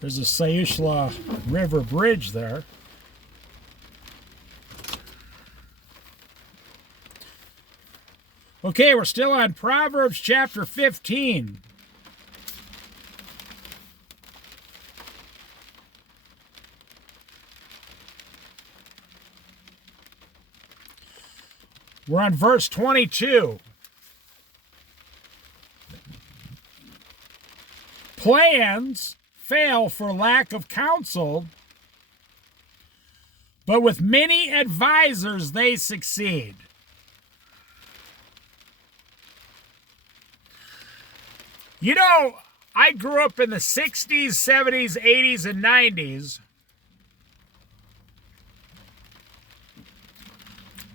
There's a Sayushla River Bridge there. Okay, we're still on Proverbs chapter 15. We're on verse 22. Plans fail for lack of counsel, but with many advisors they succeed. You know, I grew up in the 60s, 70s, 80s, and 90s.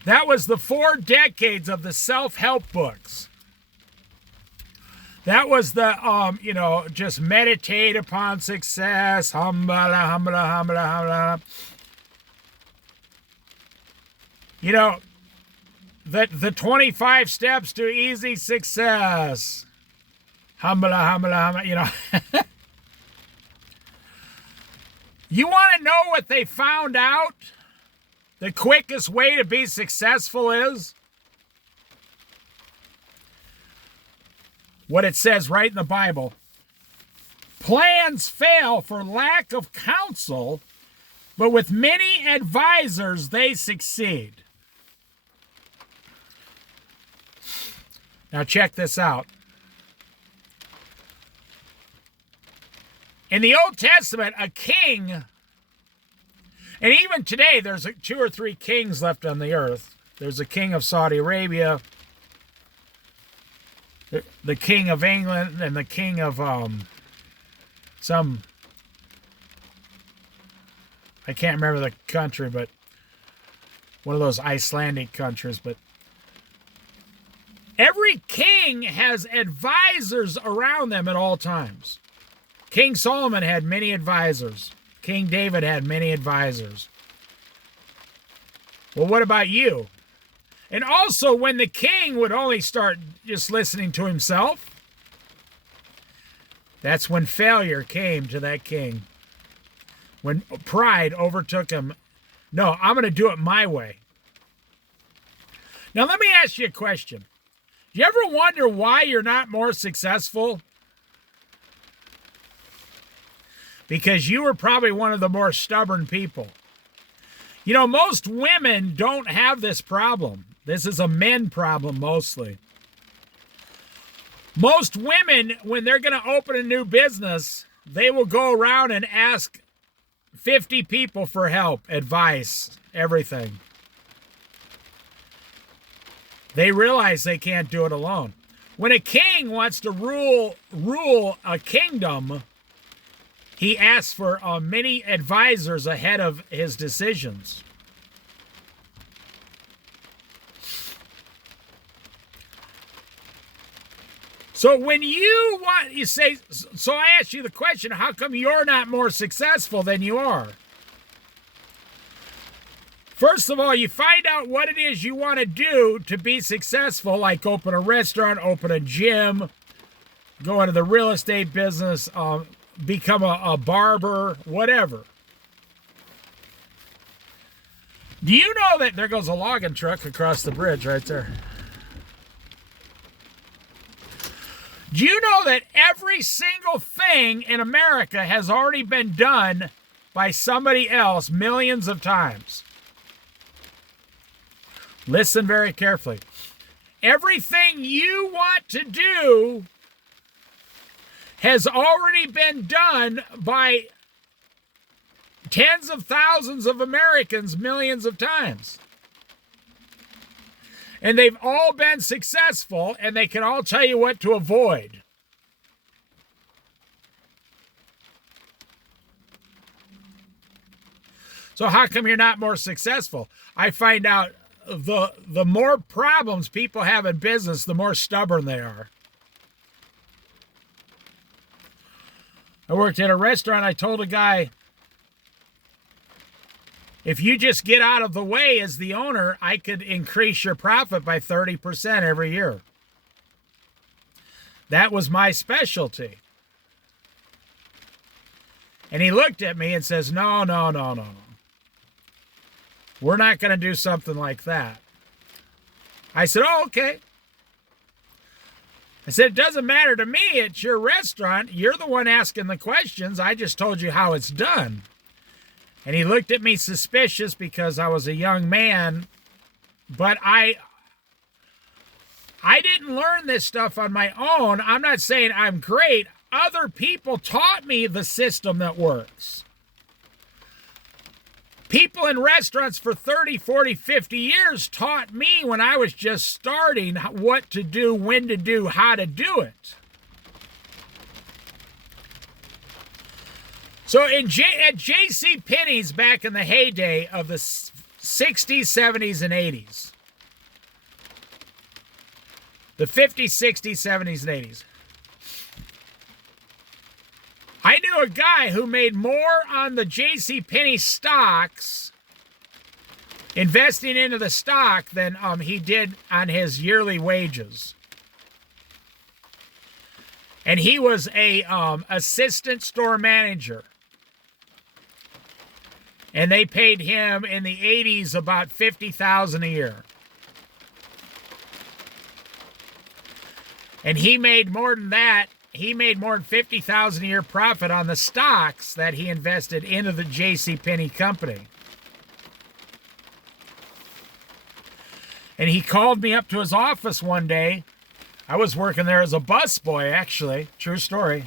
That was the 4 decades of the self-help books. That was the, just meditate upon success. Humbala, humbala, humbala, humbala. You know, the 25 steps to easy success. Humbala, humbala, humbala, you know. You want to know what they found out? The quickest way to be successful is? What it says right in the Bible. Plans fail for lack of counsel, but with many advisors they succeed. Now check this out. In the Old Testament, a king, and even today there's 2 or 3 kings left on the earth. There's a king of Saudi Arabia, the king of England, and the king of I can't remember the country, but one of those Icelandic countries. But every king has advisors around them at all times. King Solomon had many advisors. King David had many advisors. Well, what about you? And also, when the king would only start just listening to himself, that's when failure came to that king. When pride overtook him. No, I'm going to do it my way. Now, let me ask you a question. Do you ever wonder why you're not more successful? Because you were probably one of the more stubborn people. You know, most women don't have this problem. This is a men problem mostly. Most women, when they're going to open a new business, they will go around and ask 50 people for help, advice, everything. They realize they can't do it alone. When a king wants to rule a kingdom, he asks for many advisors ahead of his decisions. So when you say, so I ask you the question, how come you're not more successful than you are? First of all, you find out what it is you want to do to be successful, like open a restaurant, open a gym, go into the real estate business, become a barber, whatever. Do you know that there goes a logging truck across the bridge right there? Do you know that every single thing in America has already been done by somebody else millions of times? Listen very carefully. Everything you want to do has already been done by tens of thousands of Americans millions of times. And they've all been successful, and they can all tell you what to avoid. So how come you're not more successful? I find out the more problems people have in business, the more stubborn they are. I worked at a restaurant. I told a guy, if you just get out of the way as the owner, I could increase your profit by 30% every year. That was my specialty. And he looked at me and says, no, no, no, no, no. We're not going to do something like that. I said, oh, okay. I said, it doesn't matter to me. It's your restaurant. You're the one asking the questions. I just told you how it's done. And he looked at me suspicious because I was a young man. But I didn't learn this stuff on my own. I'm not saying I'm great. Other people taught me the system that works. People in restaurants for 30, 40, 50 years taught me when I was just starting what to do, when to do, how to do it. So at J.C. Penney's back in the heyday of the 60s, 70s, and 80s, the 50s, 60s, 70s, and 80s, I knew a guy who made more on the J.C. Penney stocks, investing into the stock, than he did on his yearly wages. And he was a assistant store manager. And they paid him in the 80s about $50,000 a year. And he made more than that. He made more than $50,000 a year profit on the stocks that he invested into the J.C. Penney company. And he called me up to his office one day. I was working there as a busboy, actually. True story.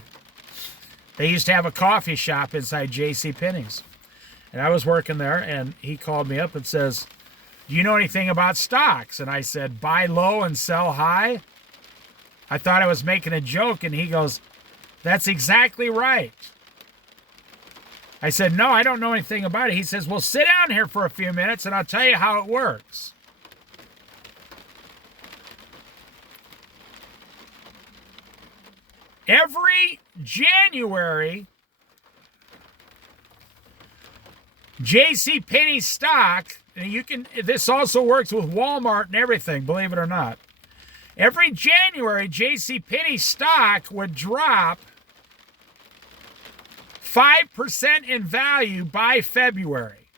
They used to have a coffee shop inside J.C. Penney's. And I was working there, and he called me up and says, do you know anything about stocks? And I said, buy low and sell high. I thought I was making a joke, and he goes, that's exactly right. I said, no, I don't know anything about it. He says, well, sit down here for a few minutes, and I'll tell you how it works. Every January, J.C. Penney stock, and this also works with Walmart and everything, believe it or not. Every January, J.C. Penney stock would drop 5% in value by February.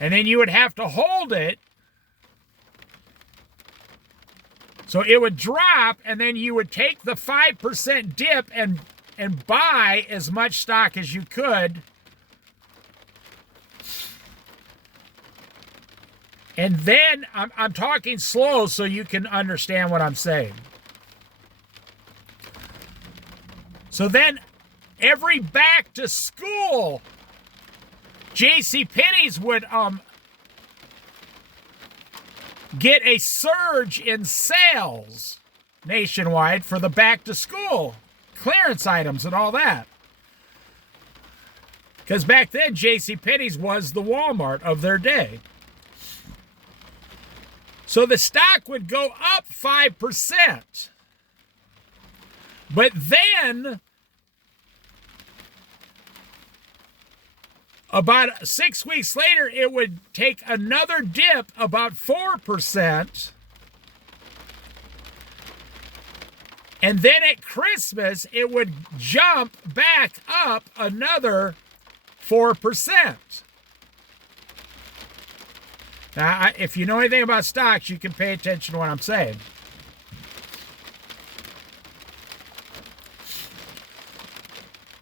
And then you would have to hold it. So it would drop, and then you would take the 5% dip and buy as much stock as you could. And then, I'm talking slow so you can understand what I'm saying. So then, every back to school, J.C. Penney's would get a surge in sales nationwide for the back to school clearance items and all that. Because back then, J.C. Penney's was the Walmart of their day. So the stock would go up 5%. But then, about 6 weeks later, it would take another dip, about 4%. And then at Christmas, it would jump back up another 4%. Now, if you know anything about stocks, you can pay attention to what I'm saying.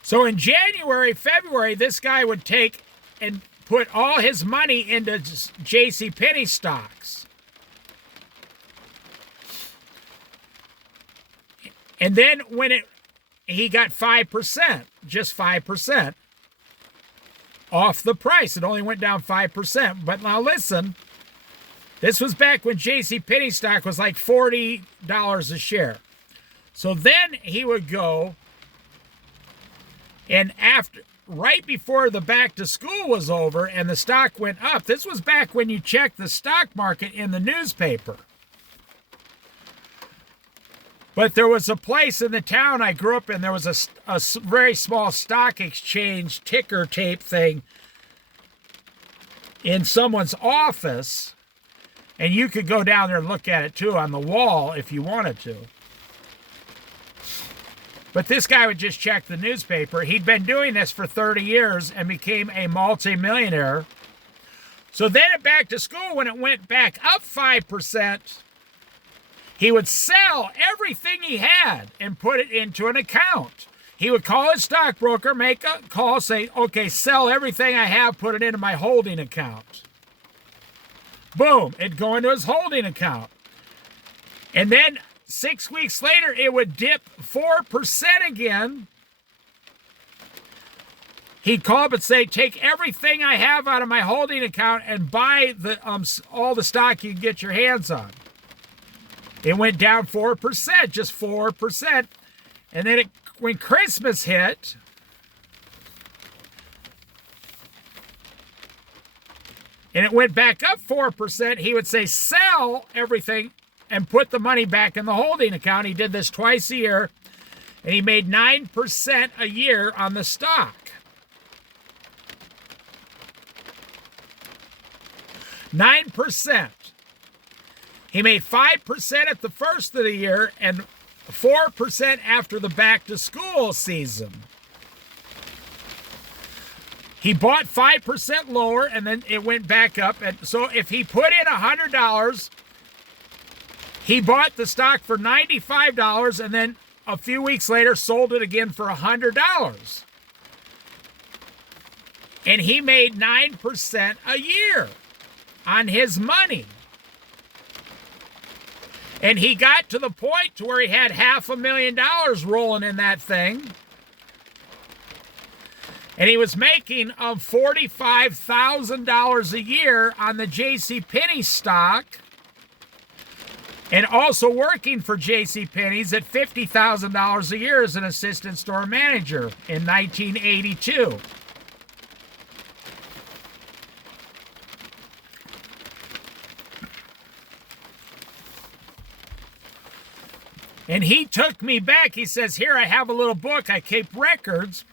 So in January, February, this guy would take and put all his money into J.C. Penney stocks. And then when he got 5%, just 5%. Off the price. It only went down 5%. But now listen, this was back when J.C. Penney stock was like $40 a share. So then he would go, and right before the back to school was over and the stock went up, this was back when you checked the stock market in the newspaper. But there was a place in the town I grew up in, there was a very small stock exchange ticker tape thing in someone's office, and you could go down there and look at it too on the wall if you wanted to. But this guy would just check the newspaper. He'd been doing this for 30 years and became a multimillionaire. So then at back to school, when it went back up 5%, he would sell everything he had and put it into an account. He would call his stockbroker, make a call, say, okay, sell everything I have, put it into my holding account. Boom, it'd go into his holding account. And then 6 weeks later, it would dip 4% again. He'd call up and say, take everything I have out of my holding account and buy all the stock you can get your hands on. It went down 4%, just 4%. And then when Christmas hit, and it went back up 4%, he would say, sell everything and put the money back in the holding account. He did this twice a year, and he made 9% a year on the stock. 9%. He made 5% at the first of the year and 4% after the back-to-school season. He bought 5% lower, and then it went back up. And so if he put in $100, he bought the stock for $95, and then a few weeks later sold it again for $100. And he made 9% a year on his money. And he got to the point to where he had $500,000 rolling in that thing. And he was making $45,000 a year on the JCPenney stock. And also working for JCPenney's at $50,000 a year as an assistant store manager in 1982. And he took me back. He says, here, I have a little book. I keep records.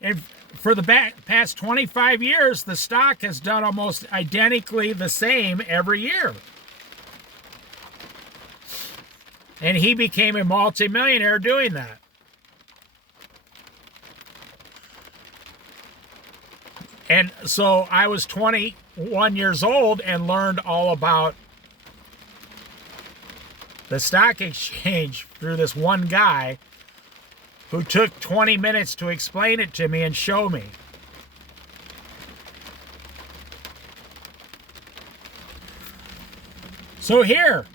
And for the past 25 years, the stock has done almost identically the same every year. And he became a multimillionaire doing that. And so I was 21 years old and learned all about the stock exchange through this one guy who took 20 minutes to explain it to me and show me. So here,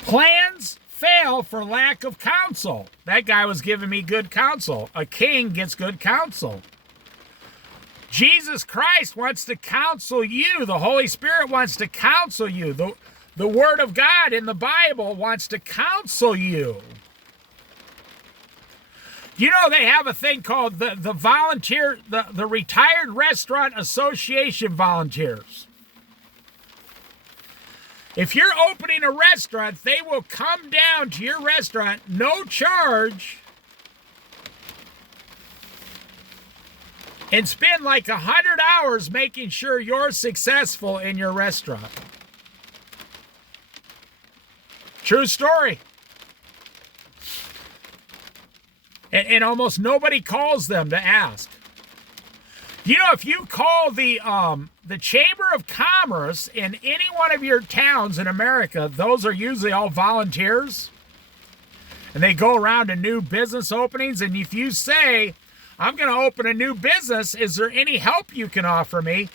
plans fail for lack of counsel. That guy was giving me good counsel. A king gets good counsel. Jesus Christ wants to counsel you. The Holy Spirit wants to counsel you. The Word of God in the Bible wants to counsel you. You know, they have a thing called the Retired Restaurant Association volunteers. If you're opening a restaurant, they will come down to your restaurant, no charge, and spend like 100 hours making sure you're successful in your restaurant. True story. And almost nobody calls them to ask. You know, if you call the Chamber of Commerce in any one of your towns in America, those are usually all volunteers. And they go around to new business openings. And if you say, I'm going to open a new business, is there any help you can offer me?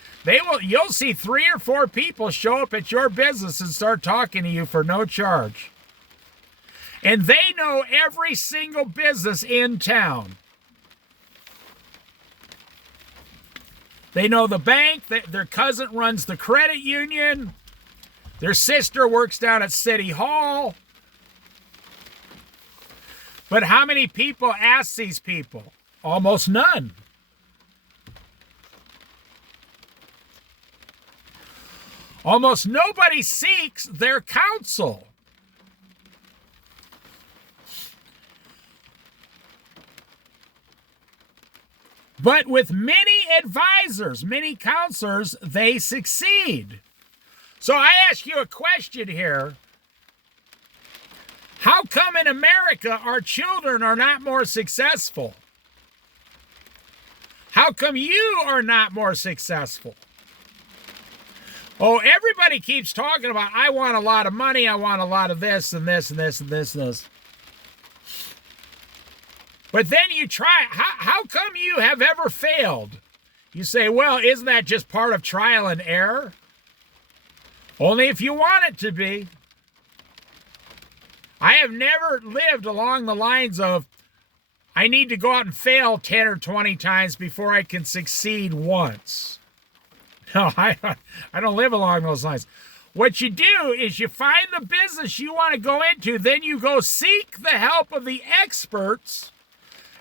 You'll see 3 or 4 people show up at your business and start talking to you for no charge. And they know every single business in town. They know the bank, their cousin runs the credit union, their sister works down at City Hall. But how many people ask these people? Almost none. Almost nobody seeks their counsel. But with many advisors, many counselors, they succeed. So I ask you a question here. How come in America our children are not more successful? How come you are not more successful? Oh, everybody keeps talking about, I want a lot of money, I want a lot of this and this and this and this and this. But then you try, how come you have ever failed? You say, well, isn't that just part of trial and error? Only if you want it to be. I have never lived along the lines of, I need to go out and fail 10 or 20 times before I can succeed once. No, I don't live along those lines. What you do is you find the business you want to go into, then you go seek the help of the experts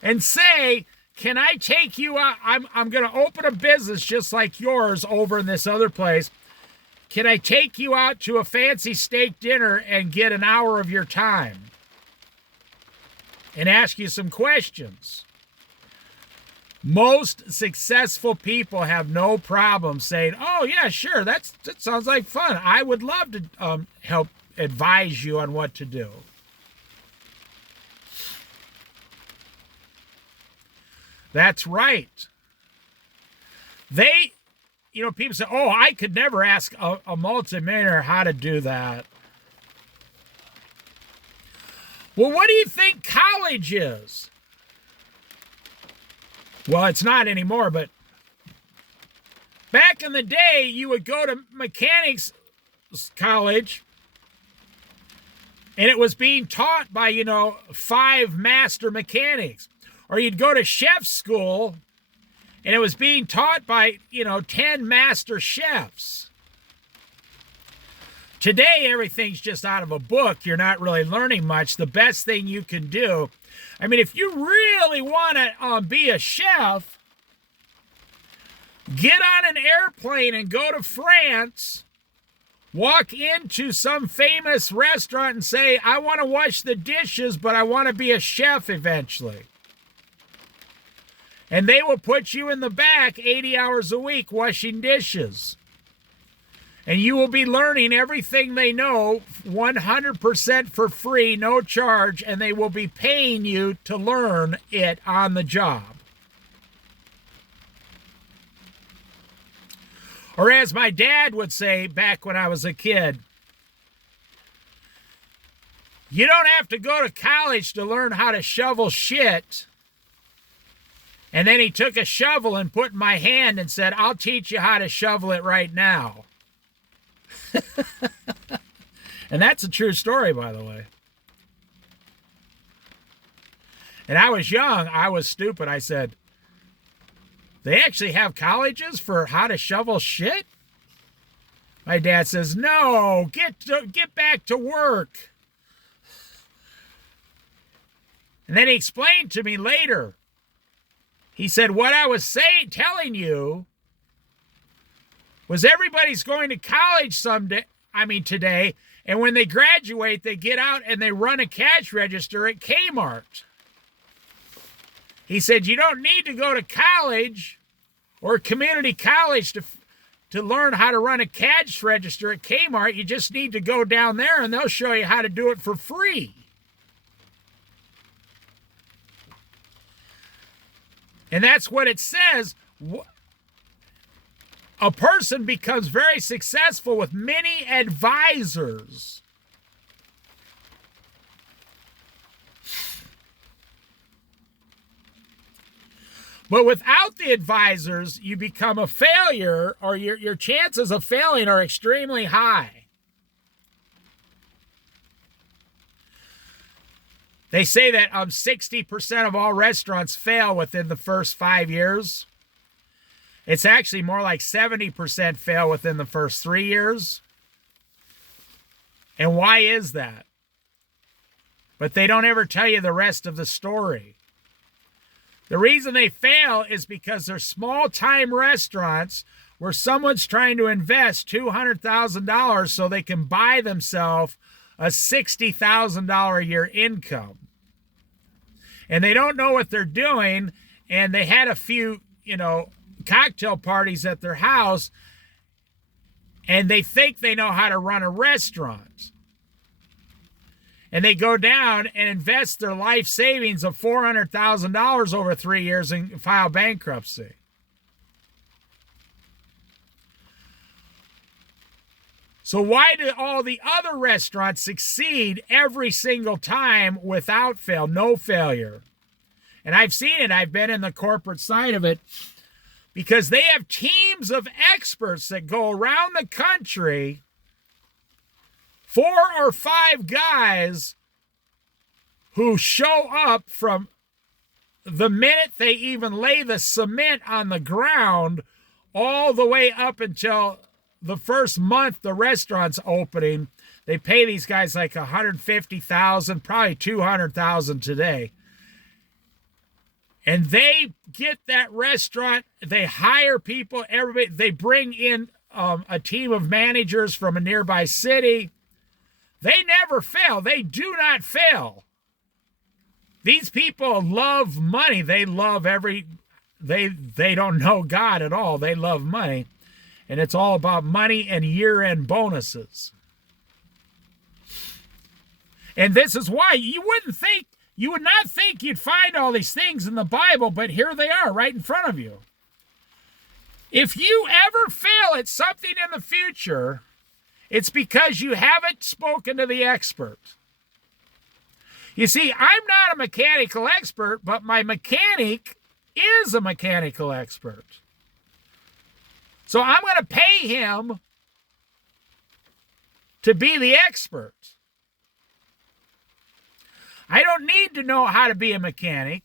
and say, can I take you out? I'm going to open a business just like yours over in this other place. Can I take you out to a fancy steak dinner and get an hour of your time? And ask you some questions. Most successful people have no problem saying, oh, yeah, sure, that sounds like fun. I would love to help advise you on what to do. That's right. People say, oh, I could never ask a multimillionaire how to do that. Well, what do you think college is? Well, it's not anymore, but back in the day, you would go to mechanics college, and it was being taught by, 5 master mechanics. Or you'd go to chef school, and it was being taught by, 10 master chefs. Today, everything's just out of a book. You're not really learning much. The best thing you can do, if you really want to be a chef, get on an airplane and go to France, walk into some famous restaurant and say, I want to wash the dishes, but I want to be a chef eventually. And they will put you in the back 80 hours a week washing dishes. And you will be learning everything they know 100% for free, no charge, and they will be paying you to learn it on the job. Or as my dad would say back when I was a kid, you don't have to go to college to learn how to shovel shit. And then he took a shovel and put in my hand and said, I'll teach you how to shovel it right now. And that's a true story, by the way. And I was young. I was stupid. I said, they actually have colleges for how to shovel shit? My dad says, no, get back to work. And then he explained to me later. He said, what I was telling you was everybody's going to college today, and when they graduate, they get out and they run a cash register at Kmart. He said, you don't need to go to college or community college to learn how to run a cash register at Kmart. You just need to go down there and they'll show you how to do it for free. And that's what it says. A person becomes very successful with many advisors. But without the advisors, you become a failure, or your chances of failing are extremely high. They say that 60% of all restaurants fail within the first 5 years. It's actually more like 70% fail within the first 3 years. And why is that? But they don't ever tell you the rest of the story. The reason they fail is because they're small-time restaurants where someone's trying to invest $200,000 so they can buy themselves a $60,000 a year income. And they don't know what they're doing, and they had a few, cocktail parties at their house, and they think they know how to run a restaurant. and they go down and invest their life savings of $400,000 over 3 years and file bankruptcy. So why do all the other restaurants succeed every single time without fail, no failure? And I've seen it. I've been in the corporate side of it, because they have teams of experts that go around the country, 4 or 5 guys who show up from the minute they even lay the cement on the ground all the way up until the first month the restaurant's opening. They pay these guys like $150,000, probably $200,000 today. And they get that restaurant, they hire people, everybody, they bring in a team of managers from a nearby city. They never fail. They do not fail. These people love money. They love they don't know God at all. They love money. And it's all about money and year-end bonuses. And this is why you would not think you'd find all these things in the Bible, but here they are right in front of you. If you ever fail at something in the future, it's because you haven't spoken to the expert. You see, I'm not a mechanical expert, but my mechanic is a mechanical expert. So I'm going to pay him to be the expert. I don't need to know how to be a mechanic,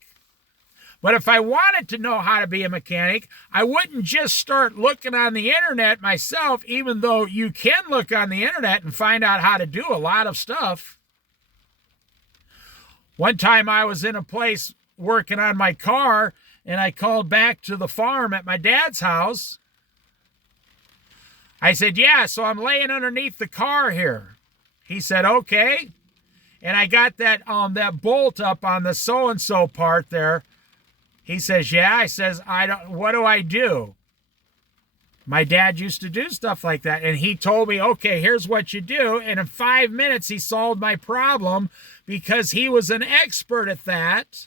but if I wanted to know how to be a mechanic, I wouldn't just start looking on the internet myself, even though you can look on the internet and find out how to do a lot of stuff. One time I was in a place working on my car, and I called back to the farm at my dad's house. I said, yeah, so I'm laying underneath the car here. He said, okay. And I got that bolt up on the so-and-so part there. He says, yeah. I says, what do I do? My dad used to do stuff like that. And he told me, okay, here's what you do. And in 5 minutes, he solved my problem because he was an expert at that.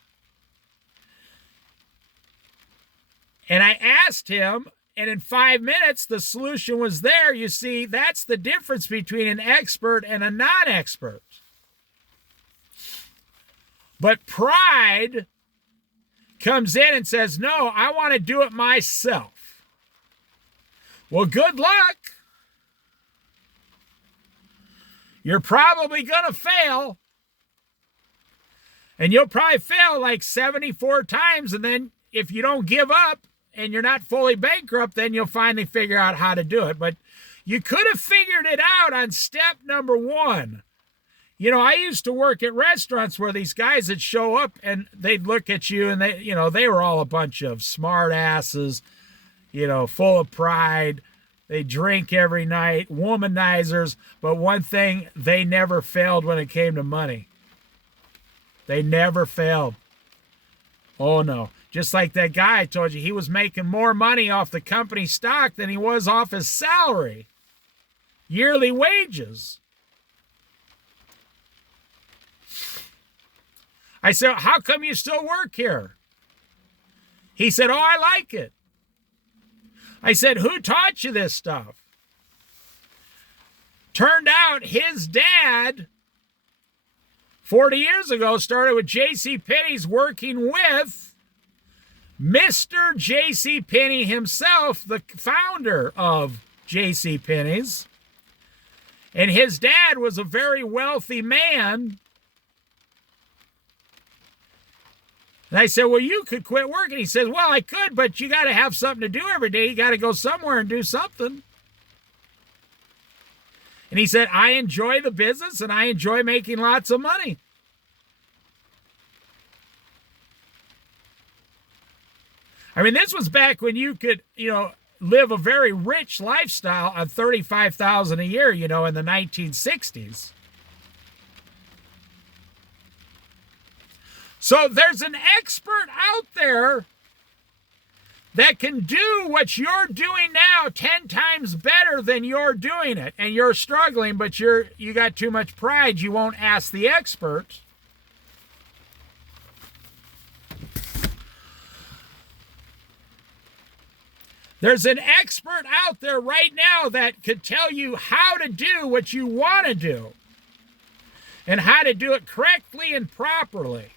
And I asked him, and in 5 minutes, the solution was there. You see, that's the difference between an expert and a non-expert. But pride comes in and says, no, I want to do it myself. Well, good luck. You're probably going to fail. And you'll probably fail like 74 times. And then if you don't give up and you're not fully bankrupt, then you'll finally figure out how to do it. But you could have figured it out on step number 1. You know, I used to work at restaurants where these guys would show up and they'd look at you and they were all a bunch of smart asses, full of pride. They drink every night, womanizers. But one thing, they never failed when it came to money. They never failed. Oh, no. Just like that guy I told you, he was making more money off the company stock than he was off his salary. Yearly wages. I said, how come you still work here? He said, oh, I like it. I said, who taught you this stuff? Turned out his dad, 40 years ago, started with JCPenney's working with Mr. JCPenney himself, the founder of JCPenney's. And his dad was a very wealthy man. And I said, well, you could quit working. He says, well, I could, but you got to have something to do every day. You got to go somewhere and do something. And he said, I enjoy the business and I enjoy making lots of money. I mean, this was back when you could, live a very rich lifestyle on $35,000 a year, in the 1960s. So there's an expert out there that can do what you're doing now 10 times better than you're doing it, and you're struggling, but you got too much pride, you won't ask the experts. There's an expert out there right now that could tell you how to do what you want to do and how to do it correctly and properly.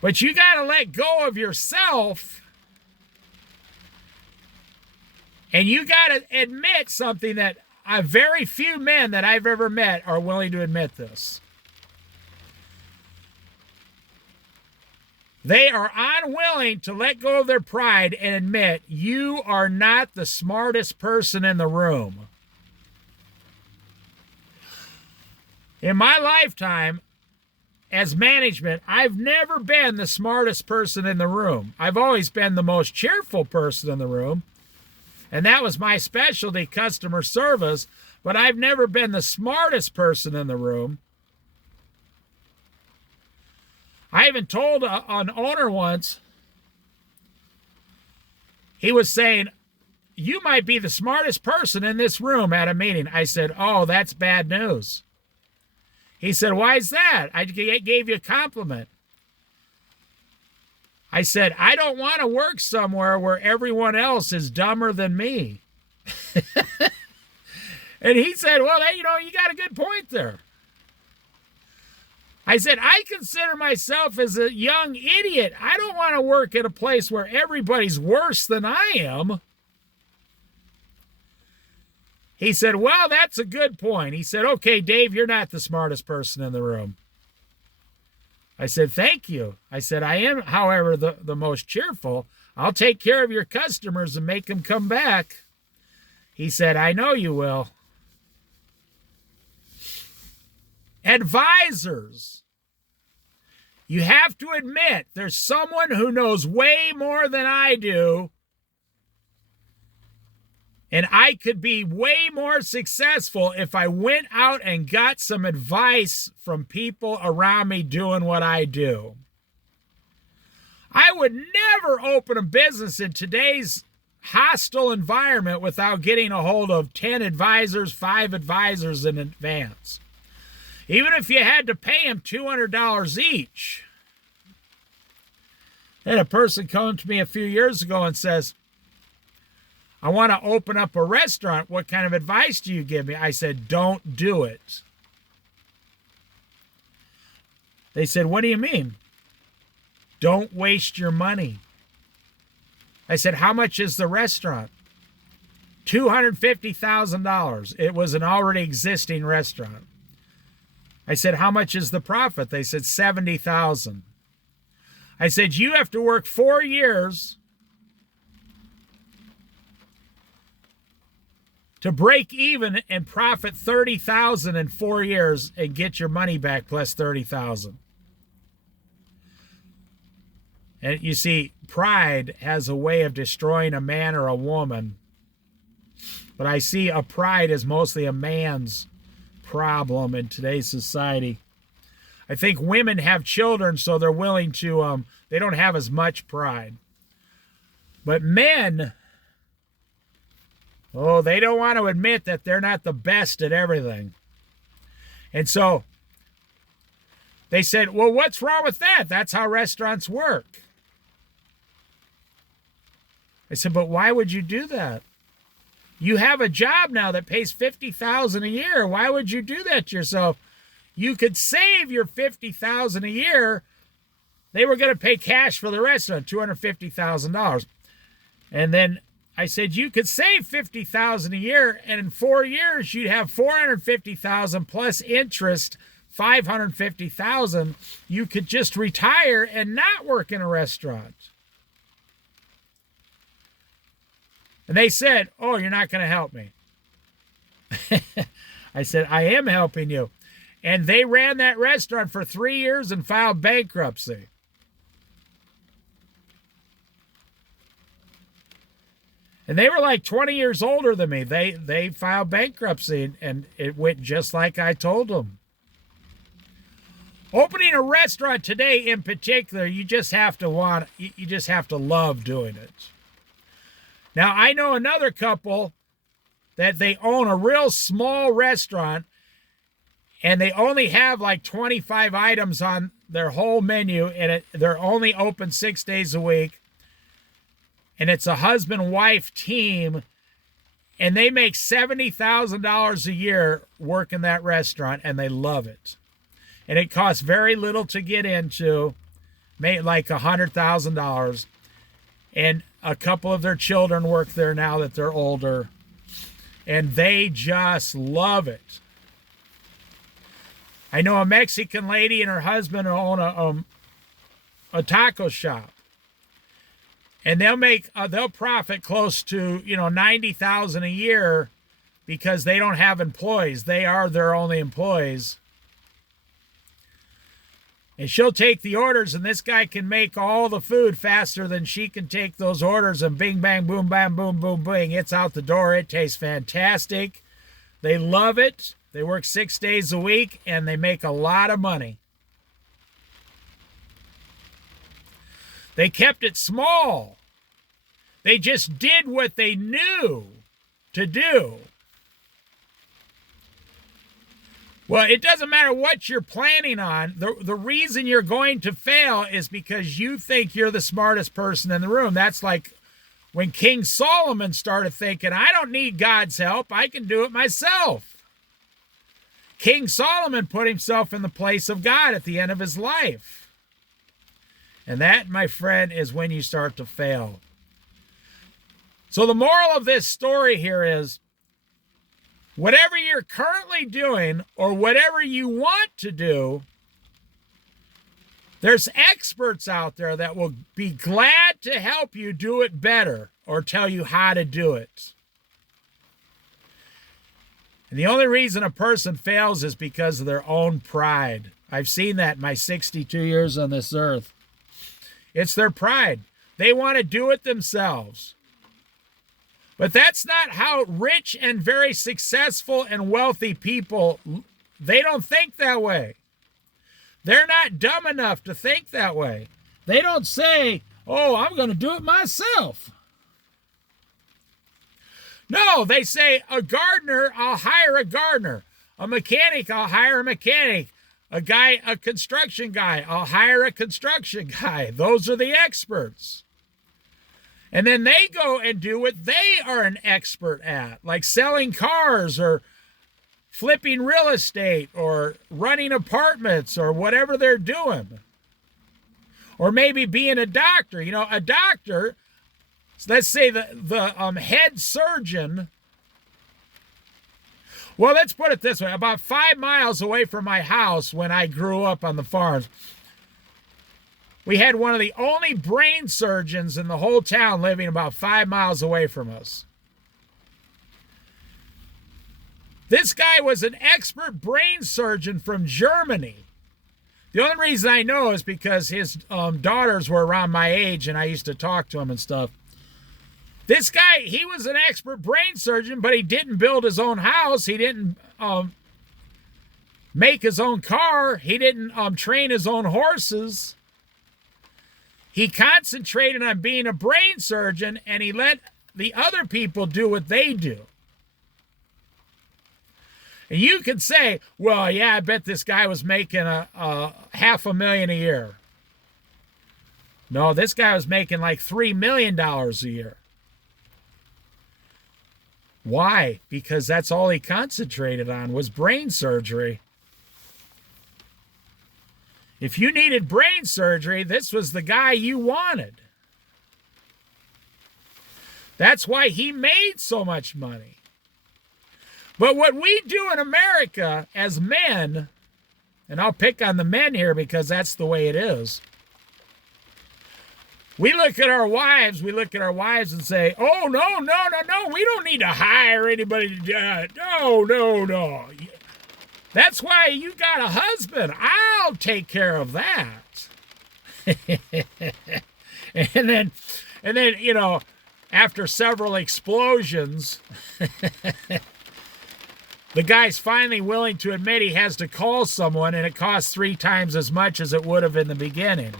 But you got to let go of yourself, and you got to admit something that very few men that I've ever met are willing to admit this. They are unwilling to let go of their pride and admit you are not the smartest person in the room. In my lifetime as management, I've never been the smartest person in the room. I've always been the most cheerful person in the room, and that was my specialty, customer service, but I've never been the smartest person in the room. I even told an owner once, he was saying, you might be the smartest person in this room at a meeting. I said, oh, that's bad news. He said, why is that? I gave you a compliment. I said, I don't want to work somewhere where everyone else is dumber than me. And he said, well, you got a good point there. I said, I consider myself as a young idiot. I don't want to work at a place where everybody's worse than I am. He said, well, that's a good point. He said, okay, Dave, you're not the smartest person in the room. I said, thank you. I said, I am, however, the most cheerful. I'll take care of your customers and make them come back. He said, I know you will. Advisors. You have to admit there's someone who knows way more than I do, and I could be way more successful if I went out and got some advice from people around me doing what I do. I would never open a business in today's hostile environment without getting a hold of 10 advisors, 5 advisors in advance. Even if you had to pay them $200 each. I had a person come to me a few years ago and says, I want to open up a restaurant. What kind of advice do you give me? I said, don't do it. They said, what do you mean? Don't waste your money. I said, how much is the restaurant? $250,000. It was an already existing restaurant. I said, how much is the profit? They said, $70,000. I said, you have to work 4 years to break even and profit $30,000 in 4 years and get your money back plus $30,000. And you see, pride has a way of destroying a man or a woman. But I see a pride as mostly a man's problem in today's society. I think women have children, so they're willing to, they don't have as much pride. But men, oh, they don't want to admit that they're not the best at everything. And so they said, well, what's wrong with that? That's how restaurants work. I said, but why would you do that? You have a job now that pays $50,000 a year. Why would you do that to yourself? You could save your $50,000 a year. They were going to pay cash for the restaurant, $250,000. And then I said, you could save $50,000 a year, and in 4 years you'd have $450,000 plus interest, $550,000. You could just retire and not work in a restaurant. And they said, oh, you're not going to help me. I said, I am helping you. And they ran that restaurant for 3 years and filed bankruptcy. And they were like 20 years older than me. They filed bankruptcy, and it went just like I told them. Opening a restaurant today in particular, you just have to love doing it. Now, I know another couple that they own a real small restaurant and they only have like 25 items on their whole menu, and they're only open 6 days a week. And it's a husband-wife team, and they make $70,000 a year working that restaurant, and they love it. And it costs very little to get into, like $100,000. And a couple of their children work there now that they're older, and they just love it. I know a Mexican lady and her husband own a taco shop, and they'll profit close to $90,000 a year because they don't have employees. They are their only employees. And she'll take the orders, and this guy can make all the food faster than she can take those orders, and bing, bang, boom, bam, boom, boom, bing. It's out the door. It tastes fantastic. They love it. They work 6 days a week, and they make a lot of money. They kept it small. They just did what they knew to do. Well, it doesn't matter what you're planning on. The reason you're going to fail is because you think you're the smartest person in the room. That's like when King Solomon started thinking, I don't need God's help. I can do it myself. King Solomon put himself in the place of God at the end of his life. And that, my friend, is when you start to fail. So the moral of this story here is, whatever you're currently doing or whatever you want to do, there's experts out there that will be glad to help you do it better or tell you how to do it. And the only reason a person fails is because of their own pride. I've seen that in my 62 years on this earth. It's their pride. They want to do it themselves. But that's not how rich and very successful and wealthy people, they don't think that way. They're not dumb enough to think that way. They don't say, oh, I'm going to do it myself. No, they say, a gardener, I'll hire a gardener. A mechanic, I'll hire a mechanic. A construction guy, I'll hire a construction guy. Those are the experts. And then they go and do what they are an expert at, like selling cars or flipping real estate or running apartments or whatever they're doing. Or maybe being a doctor. You know, a doctor, let's say the head surgeon. Well, let's put it this way. About 5 miles away from my house when I grew up on the farms, we had one of the only brain surgeons in the whole town living about 5 miles away from us. This guy was an expert brain surgeon from Germany. The only reason I know is because his daughters were around my age and I used to talk to him and stuff. This guy, he was an expert brain surgeon, but he didn't build his own house. He didn't make his own car. He didn't train his own horses. He concentrated on being a brain surgeon, and he let the other people do what they do. And you could say, well, yeah, I bet this guy was making a $500,000 a year. No, this guy was making like $3 million a year. Why? Because that's all he concentrated on was brain surgery. If you needed brain surgery, this was the guy you wanted. That's why he made so much money. But what we do in America as men, and I'll pick on the men here because that's the way it is. We look at our wives and say, oh, no, we don't need to hire anybody to do it. No. That's why you got a husband. I'll take care of that. and then, you know, after several explosions, the guy's finally willing to admit he has to call someone, and it costs 3 times as much as it would have in the beginning.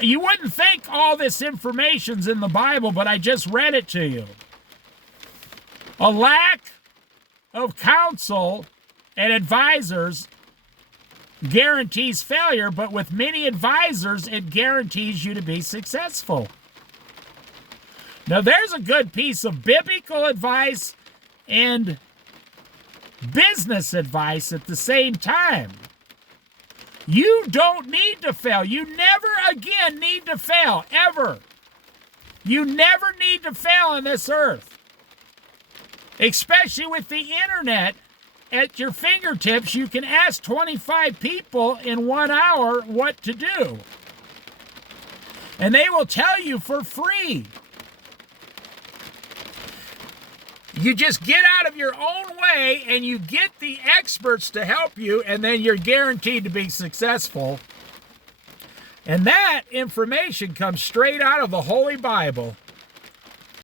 You wouldn't think all this information's in the Bible, but I just read it to you. A lack of counsel and advisors guarantees failure, but with many advisors, it guarantees you to be successful. Now, there's a good piece of biblical advice and business advice at the same time. You don't need to fail. You never again need to fail, ever. You never need to fail on this earth. Especially with the internet at your fingertips, you can ask 25 people in 1 hour what to do. And they will tell you for free. You just get out of your own way and you get the experts to help you, and then you're guaranteed to be successful. And that information comes straight out of the Holy Bible.